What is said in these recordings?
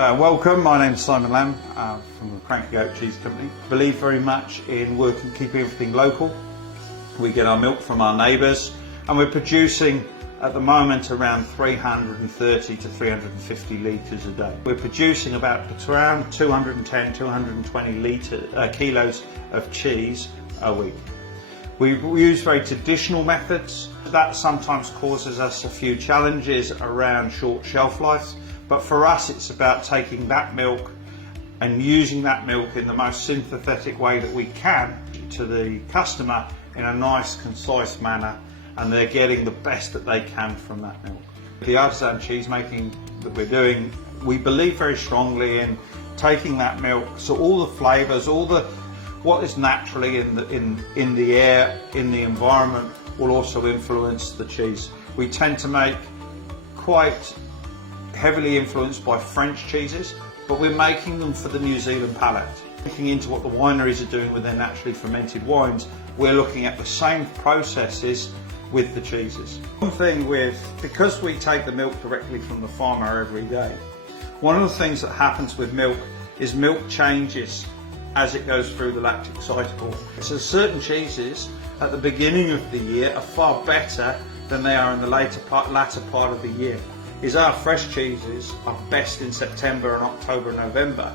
Welcome, my name's Simon Lamb from the Cranky Goat Cheese Company. Believe very much in keeping everything local. We get our milk from our neighbours, and we're producing at the moment around 330 to 350 litres a day. We're producing around 210, 220 kilos of cheese a week. We use very traditional methods. That sometimes causes us a few challenges around short shelf lives, but for us it's about taking that milk and using that milk in the most synthetic way that we can to the customer in a nice, concise manner, and they're getting the best that they can from that milk. The artisan cheese making that we're doing, we believe very strongly in taking that milk, so all the flavours, what is naturally in the air, in the environment, will also influence the cheese. We tend to make quite heavily influenced by French cheeses, but we're making them for the New Zealand palate. Looking into what the wineries are doing with their naturally fermented wines, we're looking at the same processes with the cheeses. One thing because we take the milk directly from the farmer every day, one of the things that happens with milk is milk changes as it goes through the lactic cycle. So certain cheeses at the beginning of the year are far better than they are in the latter part of the year. Our fresh cheeses are best in September and October and November.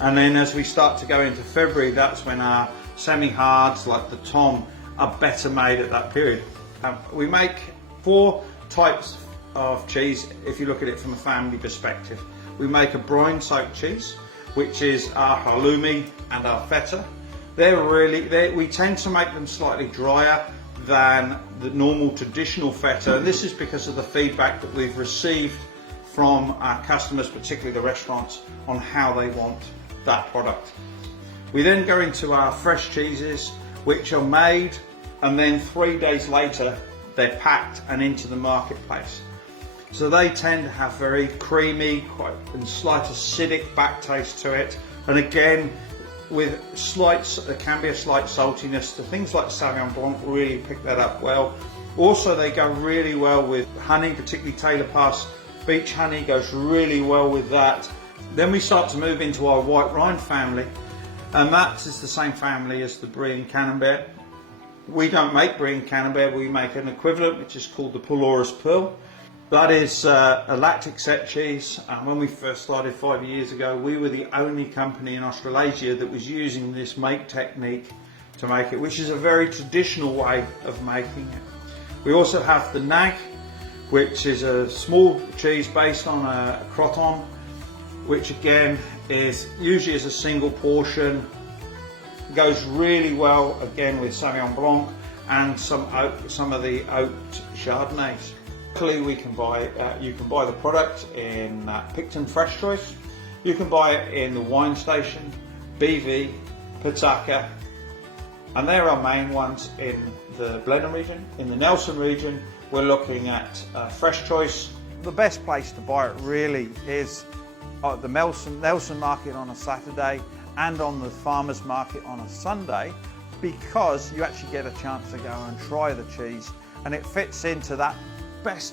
And then as we start to go into February, that's when our semi-hards like the Tom are better made at that period. We make 4 types of cheese if you look at it from a family perspective. We make a brine soaked cheese, which is our halloumi and our feta. We tend to make them slightly drier than the normal traditional feta, and this is because of the feedback that we've received from our customers, particularly the restaurants, on how they want that product. We then go into our fresh cheeses, which are made and then 3 days later they're packed and into the marketplace. So they tend to have very creamy, and slight acidic back taste to it, and again with there can be a slight saltiness to things like Sauvignon Blanc. Really pick that up well. Also, they go really well with honey, particularly Taylor Pass beach honey goes really well with that. Then we start to move into our white rind family, and that is the same family as the Brie and Camembert. We don't make Brie and Camembert, we make an equivalent which is called the Polaris Pearl. That is a lactic set cheese. When we first started 5 years ago, we were the only company in Australasia that was using this make technique to make it, which is a very traditional way of making it. We also have the nag, which is a small cheese based on a croton, which again is usually as a single portion. Goes really well again with Sauvignon Blanc and some of the oaked Chardonnays. You can buy the product in Picton Fresh Choice. You can buy it in the Wine Station, BV, Pitaka, and they're our main ones in the Blenheim region. In the Nelson region, we're looking at Fresh Choice. The best place to buy it really is at the Nelson market on a Saturday and on the farmers market on a Sunday, because you actually get a chance to go and try the cheese, and it fits into that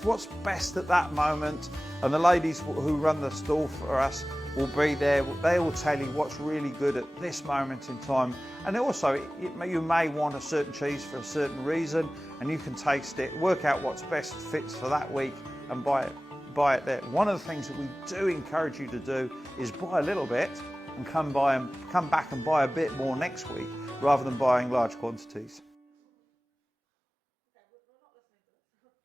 what's best at that moment. And the ladies who run the stall for us will be there. They will tell you what's really good at this moment in time, and also you may want a certain cheese for a certain reason, and you can taste it, work out what's best fits for that week and buy it there. One of the things that we do encourage you to do is buy a little bit and come back and buy a bit more next week, rather than buying large quantities.